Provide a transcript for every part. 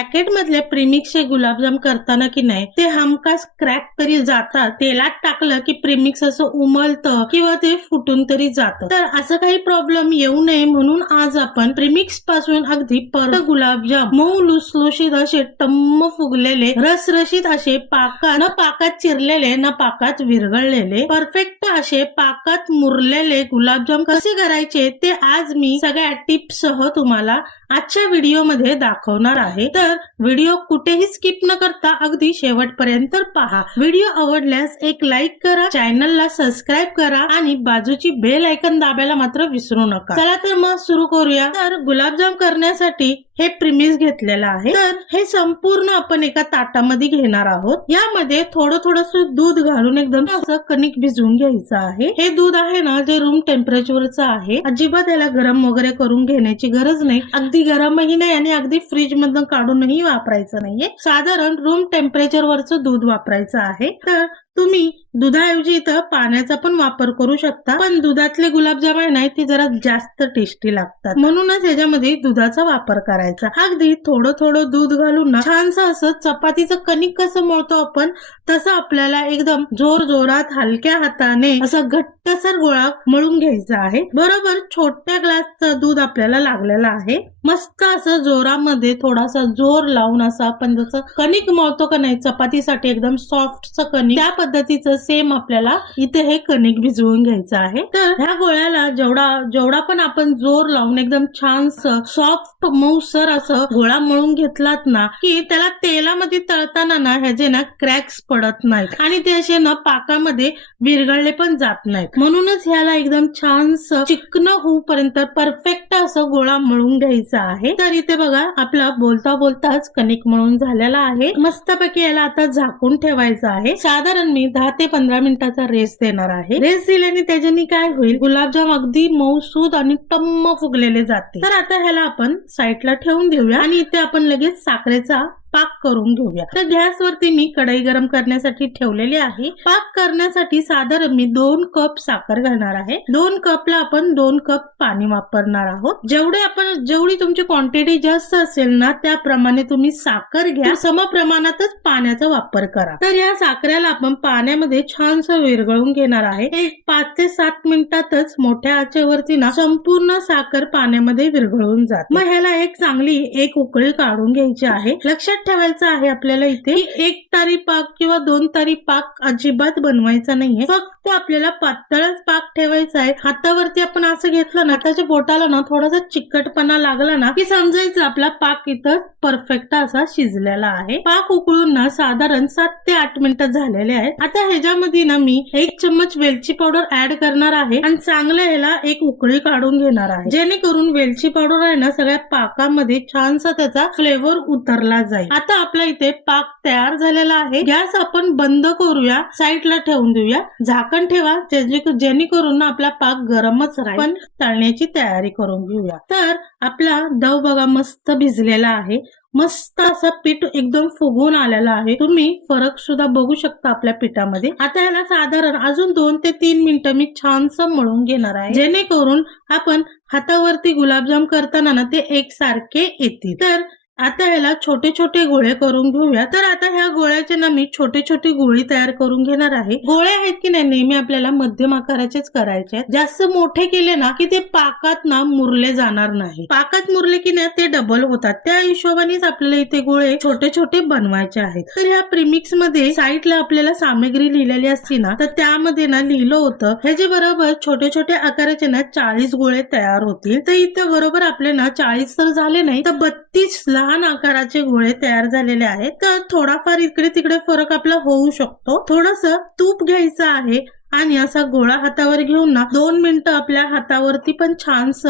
Packet मधले प्रीमिक्सचे गुलाबजाम करताना की नाही ते हमखास क्रॅक तरी जातात. तेलात टाकलं की प्रिमिक्स असं उमलतं किंवा ते फुटून तरी जातं. तर असं काही प्रॉब्लेम येऊ नये म्हणून आज आपण प्रीमिक्सपासून अगदी परत गुलाबजाम मऊ लुसलुशीत असे टम्म फुगलेले रसरशीत असे पाकात न पाकात चिरलेले न पाकात विरघळलेले परफेक्ट असे पाकात मुरलेले गुलाबजाम कसे करायचे ते आज मी सगळ्या टिप्स सह तुम्हाला आजच्या व्हिडिओमध्ये दाखवणार आहे. तर व्हिडिओ कुठेही स्किप न करता अगदी शेवटपर्यंत पहा. व्हिडिओ आवडल्यास एक लाईक करा चॅनलला सबस्क्राईब करा आणि बाजूची बेल ऐकन दाबायला मात्र विसरू नका. चला तर मग सुरू करूया. तर गुलाबजाम करण्यासाठी हे प्रिमिस घेतलेलं आहे. तर हे संपूर्ण आपण एका ताटामध्ये घेणार आहोत. यामध्ये थोडं थोडस दूध घालून एकदम असं कणिक भिजवून घ्यायचं आहे. हे दूध आहे ना जे रूम टेम्परेचरचं आहे. अजिबात याला गरम वगैरे करून घेण्याची गरज नाही. अगदी गरमही नाही आणि अगदी फ्रीज मधून काढून वापरायचं नाहीये. साधारण रूम टेम्परेचर वरचं दूध वापरायचं आहे. तर तुम्ही दुधाऐवजी इथं पाण्याचा पण वापर करू शकता पण दुधातले गुलाबजाम आहे ना ते जरा जास्त टेस्टी लागतात. म्हणूनच याच्यामध्ये दुधाचा वापर करायचा. अगदी थोडं थोडं दूध घालून ना छानसं असं चपातीचं कणिक कसं मळतो आपण तसं आपल्याला एकदम जोर जोरात हलक्या हाताने असं घट्टसर गोळा मळून घ्यायचा आहे. बरोबर छोट्या ग्लासचं दूध आपल्याला लागलेलं आहे. मस्त असं जोरामध्ये थोडासा जोर लावून असं आपण जसं कणिक मळतो का नाही चपातीसाठी एकदम सॉफ्टचं कणिक त्या पद्धतीचं सेम आपल्याला इथे हे कणिक भिजवून घ्यायचं आहे. तर ह्या गोळ्याला जेवढा जेवढा पण आपण जोर लावून एकदम छान सॉफ्ट मऊसर असं गोळा मळून घेतलात ना की त्याला तेलामध्ये तळताना ना ह्याचे ना क्रॅक्स पडत नाहीत. आणि ते असे ना पाकामध्ये विरघळले पण जात नाहीत. म्हणूनच ह्याला एकदम छान चिकन होऊपर्यंत परफेक्ट असं गोळा मळून घ्यायचा आहे. तर इथे बघा आपला बोलता बोलताच कणिक मळून झालेला आहे. मस्तपैकी याला आता झाकून ठेवायचं आहे. साधारण मी दहा ते पंधरा मिनिटाचा रेस्ट देणार आहे. रेस्ट दिल्याने त्याच्यानी काय होईल? गुलाबजाम अगदी मऊसूद आणि टम्म फुगलेले जाते तर आता ह्याला आपण साईडला ठेवून देऊया आणि इथे आपण लगेच साखरेचा पाक करून घेऊया. तर गॅसवरती मी कढई गरम करण्यासाठी ठेवलेली आहे. पाक करण्यासाठी साधारण मी दोन कप साखर घालणार आहे. दोन कपला आपण दोन कप पाणी वापरणार आहोत. जेवढे आपण जेवढी तुमची क्वांटिटी जास्त असेल ना त्याप्रमाणे तुम्ही साखर घ्या. समप्रमाणातच पाण्याचा वापर करा. तर या साखरेला आपण पाण्यामध्ये छानस विरघळून घेणार आहे. एक पाच ते सात मिनिटातच मोठ्या आचेवरती ना संपूर्ण साखर पाण्यामध्ये विरघळून जाते. मग ह्याला एक चांगली एक उकळी काढून घ्यायची आहे. लक्षात ठेवायचं आहे आपल्याला इथे एक तारी पाक किंवा दोन तारी पाक अजिबात बनवायचा नाहीये. फक्त आपल्याला पातळच पाक ठेवायचा आहे. हातावरती आपण असं घेतलं ना त्याच्या बोटाला ना थोडासा चिकटपणा लागला ना की समजायचं आपला पाक इथं परफेक्ट असा शिजलेला आहे. पाक उकळून ना साधारण सात ते आठ मिनिटं झालेले आहेत. आता ह्याच्यामध्ये ना मी एक चम्मच वेलची पावडर ऍड करणार आहे आणि चांगलं ह्याला एक उकळी काढून घेणार आहे. जेणेकरून वेलची पावडर आहे ना सगळ्या पाकामध्ये छानसा त्याचा फ्लेवर उतरला जाईल. आता आपला इथे पाक तयार झालेला आहे. गॅस आपण बंद करूया साईडला ठेवून देऊया. झाकण ठेवा जेणेकरून ना आपला पाक गरमच राहील. पण तळण्याची तयारी करून घेऊया. तर आपला दव बघा मस्त भिजलेला आहे. मस्त असा पीठ एकदम फुगून आलेला आहे. तुम्ही फरक सुद्धा बघू शकता आपल्या पिठामध्ये. आता याला साधारण अजून दोन ते तीन मिनिटं मी छानस मळून घेणार आहे. जेणेकरून आपण हातावरती गुलाबजाम करताना ना ते एकसारखे येतील. तर आता ह्याला छोटे छोटे गोळे करून घेऊया. तर आता ह्या गोळ्याचे ना मी छोटे छोटे गोळी तयार करून घेणार आहे. गोळे आहेत की नाही नेहमी आपल्याला मध्यम आकाराचेच करायचे जास्त मोठे केले ना की ते पाकात ना मुरले जाणार नाही. पाकात मुरले की नाही ते डबल होतात. त्या हिशोबानेच आपल्याला इथे गोळे छोटे छोटे बनवायचे आहेत. तर ह्या प्रिमिक्समध्ये साईडला आपल्याला सामग्री लिहिलेली असती ना तर त्यामध्ये ना लिहिलं होतं ह्याचे बरोबर छोटे छोटे आकाराचे ना चाळीस गोळे तयार होतील. तर इथं बरोबर आपले ना चाळीस तर झाले नाही तर बत्तीस लहान आकाराचे गोळे तयार झालेले आहेत. तर थोडाफार इकडे तिकडे फरक आपला होऊ शकतो. थोडस तूप घ्यायचं आहे. आणि असा गोळा हातावर घेऊन ना दोन मिनिटं आपल्या हातावरती पण छानस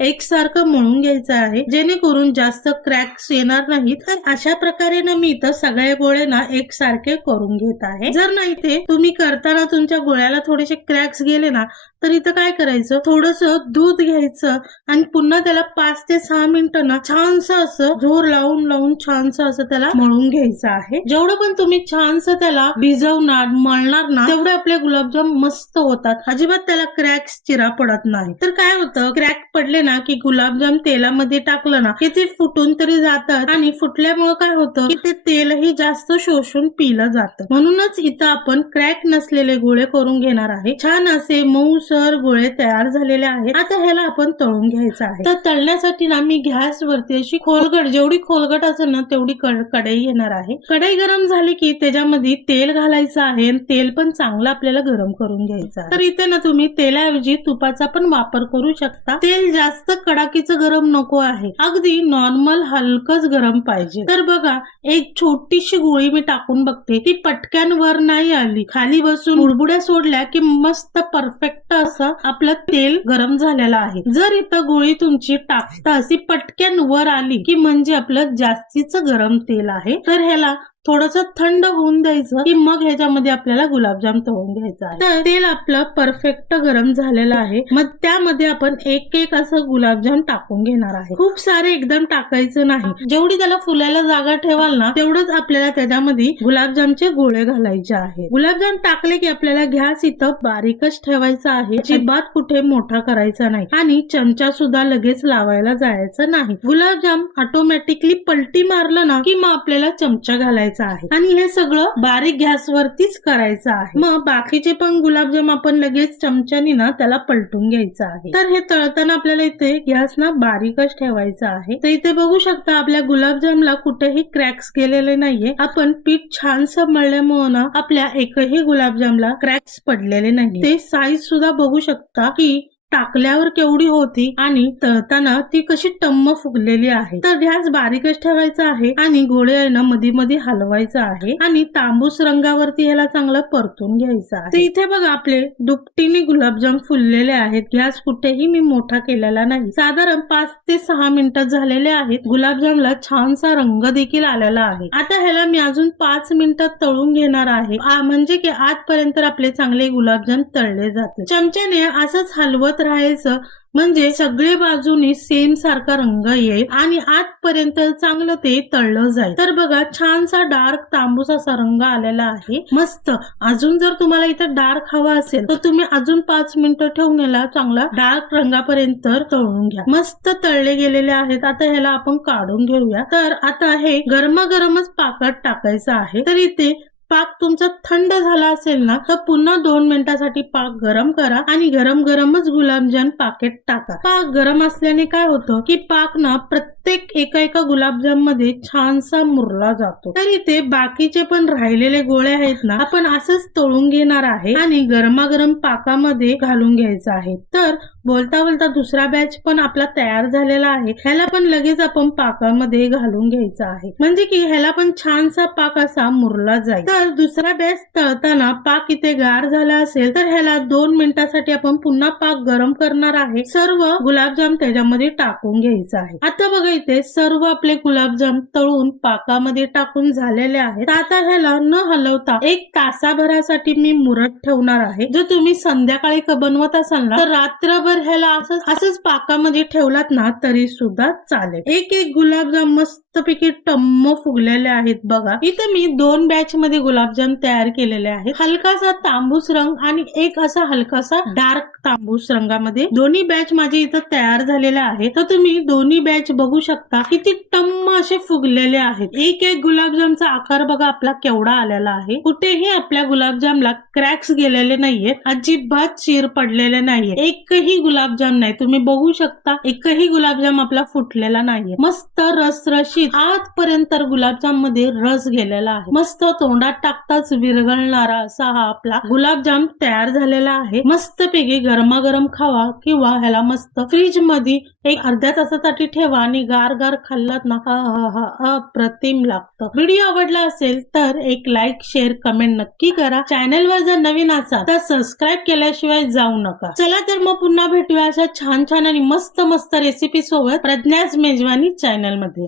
एकसारखं मळून घ्यायचं आहे. जेणेकरून जास्त क्रॅक्स येणार नाहीत. तर अशा प्रकारे ना मी इथं सगळे गोळे ना एकसारखे करून घेत आहे. जर नाही ते तुम्ही करताना तुमच्या गोळ्याला थोडेसे क्रॅक्स गेले ना तर इथं काय करायचं? थोडस दूध घ्यायचं आणि पुन्हा त्याला पाच ते सहा मिनिटं ना छानसं असं झोर लावून लावून छानसं असं त्याला मळून घ्यायचं आहे. जेवढं पण तुम्ही छानसं त्याला भिजवणार मळणार ना तेवढे आपले गुलाबजाम एकदम मस्त होतात. अजिबात त्याला क्रॅक्स चिरा पडत नाही. तर काय होतं क्रॅक पडले ना की गुलाबजाम तेलामध्ये टाकलं ना की ते फुटून तरी जातात. आणि फुटल्यामुळे काय होतं की ते तेलही जास्त शोषून पिलं जातं. म्हणूनच इथं आपण क्रॅक नसलेले गोळे करून घेणार आहे. छान असे मऊसर गोळे तयार झालेले आहेत. आता ह्याला आपण तळून घ्यायचं आहे. तर तळण्यासाठी ना मी गॅस वरती अशी खोलगट जेवढी खोलगट असेल ना तेवढी कड- कढई घेणार आहे. कढई गरम झाली की त्याच्यामध्ये तेल घालायचं आहे. आणि तेल पण चांगलं आपल्याला गरम करून घ्यायचा. तर इथे ना तुम्ही तेलाऐवजी तुपाचा पण वापर करू शकता. तेल जास्त कडाकीचं गरम नको आहे. अगदी नॉर्मल हलकच गरम पाहिजे. तर बघा एक छोटीशी गोळी मी टाकून बघते. ती पटक्यान वर नाही आली. खाली बसून बुडबुड्या सोडल्या की मस्त परफेक्ट असं आपलं तेल गरम झालेलं आहे. जर इथं गोळी तुमची टाकता अशी पटक्यान वर आली की म्हणजे आपलं जास्तीच गरम तेल आहे. तर ह्याला थोडस थंड होऊन द्यायचं की मग ह्याच्यामध्ये आपल्याला गुलाबजाम तळून घ्यायचा आहे. तर तेल आपलं परफेक्ट गरम झालेलं आहे. मग त्यामध्ये आपण एक एक असं गुलाबजाम टाकून घेणार आहे. खूप सारे एकदम टाकायचं नाही. जेवढी त्याला फुलायला जागा ठेवाल ना तेवढंच आपल्याला त्याच्यामध्ये गुलाबजामचे गोळे घालायचे आहे गुलाबजाम टाकले की आपल्याला गॅस इथं बारीकच ठेवायचा आहे. जिबात कुठे मोठा करायचा नाही. आणि चमचा सुद्धा लगेच लावायला जायचं नाही. गुलाबजाम ऑटोमॅटिकली पलटी मारलं ना की मग आपल्याला चमचा घालायचा आहे. आणि हे सगळं बारीक गॅसवरतीच करायचं आहे. मग बाकीचे पण गुलाबजाम आपण लगेच चमच्यानी ना त्याला पलटून घ्यायचं आहे. तर हे तळताना आपल्याला इथे गॅस ना बारीकच ठेवायचा आहे. तर इथे बघू शकता आपल्या गुलाबजामला कुठेही क्रॅक्स गेलेले नाहीये. आपण पीठ छान मळल्यामुळे ना आपल्या एकही गुलाबजामला क्रॅक्स पडलेले नाही ते साईज सुद्धा बघू शकता की टाकल्यावर केवढी होती आणि तळताना ती कशी टम्म फुगलेली आहे. तर गॅस बारीकच ठेवायचा आहे आणि गोळे आहे मधी मध्ये मध्ये हलवायचं आहे आणि तांबूस रंगावरती ह्याला चांगलं परतून घ्यायचं आहे. तर इथे बघा आपले दुपटीने गुलाबजाम फुललेले आहेत. गॅस कुठेही मी मोठा केलेला नाही. साधारण पाच ते सहा मिनिटं झालेले आहेत. गुलाबजामला छानसा रंग देखील आलेला आहे. आता ह्याला मी अजून पाच मिनिटात तळून घेणार आहे. म्हणजे की आजपर्यंत आपले चांगले गुलाबजाम तळले जाते चमच्याने असंच हलवत राहायचं. म्हणजे सगळे बाजूनी सेम सारखा रंग येईल आणि आजपर्यंत चांगलं ते तळलं जाईल. तर बघा छानसा डार्क तांबूस असा रंग आलेला आहे. मस्त. अजून जर तुम्हाला इथं डार्क हवा असेल तर तुम्ही अजून पाच मिनिटं ठेवून याला चांगला डार्क रंगापर्यंत तळून घ्या. मस्त तळले गेलेले आहेत. आता ह्याला आपण काढून घेऊया. तर आता हे गरमागरमच पाकात टाकायचं आहे. तर इथे पाक तुमचा थंड झाला असेल ना तर पुन्हा दोन मिनिटासाठी पाक गरम करा आणि गरम गरमच गुलाबजाम पाकेट टाका. पाक गरम असल्याने काय होतं की पाक ना प्रत्येक एका एका गुलाबजाममध्ये छानसा मुरला जातो. तर इथे बाकीचे पण राहिलेले गोळे आहेत ना आपण असंच तळून घेणार आहे आणि गरमागरम पाकामध्ये घालून घ्यायचं आहे. तर बोलता बोलता दुसरा बॅच पण आपला तयार झालेला आहे. ह्याला पण लगेच आपण पाकामध्ये घालून घ्यायचा आहे. म्हणजे की ह्याला पण छानसा पाक असा मुरला जाईल. तर दुसरा बॅच तळताना पाक इथे गार झाला असेल तर ह्याला दोन मिनिटासाठी आपण पुन्हा पाक गरम करणार आहे. सर्व गुलाबजाम त्याच्यामध्ये टाकून घ्यायचा आहे. आता बघा इथे सर्व आपले गुलाबजाम तळून पाकामध्ये टाकून झालेले आहेत. आता ह्याला न हलवता एक तासाभरासाठी मी मुरत ठेवणार आहे. जर तुम्ही संध्याकाळी बनवत असाल ना तर रात्रभर ह्याला असं असंच पाकामध्ये ठेवलात ना तरी सुद्धा चालेल. एक एक गुलाबजाम मस्तपैकी टम्म फुगलेले आहेत बघा. इथं मी दोन बॅच मध्ये गुलाबजाम तयार केलेले आहेत. हलकासा तांबूस रंग आणि एक असा हलकासा डार्क तांबूस रंगामध्ये. दोन्ही बॅच माझे इथं तयार झालेले आहे तर तुम्ही दोन्ही बॅच बघू शकता. किती टम्म असे फुगलेले आहेत. एक एक गुलाबजामचा आकार बघा आपला केवढा आलेला आहे. कुठेही आपल्या गुलाबजामला क्रॅक्स गेलेले नाहीयेत. अजिबात चीर पडलेले नाहीये एकही गुलाबजाम नाही. तुम्ही बघू शकता एकही गुलाबजाम आपला फुटलेला नाहीये. मस्त रसरशीत आजपर्यंत गुलाबजाममध्ये रस गेलेला आहे. मस्त तोंडात टाकताच विरघळणारा असा हा आपला गुलाबजाम तयार झालेला आहे. मस्त पैकी गरमागरम खावा किंवा ह्याला मस्त फ्रीजमध्ये एक अर्ध्या तासासाठी ठेवा आणि गार गार खाल्लात ना हा हा हा अप्रतिम लागतं. व्हिडिओ आवडला असेल तर एक लाईक शेअर कमेंट नक्की करा. चॅनलवर जर नवीन असाल तर सबस्क्राईब केल्याशिवाय जाऊ नका. चला तर मग पुन्हा भेटूया अशा छान छान आणि मस्त मस्त रेसिपी सोबत प्रज्ञाज मेजवानी चॅनलमध्ये.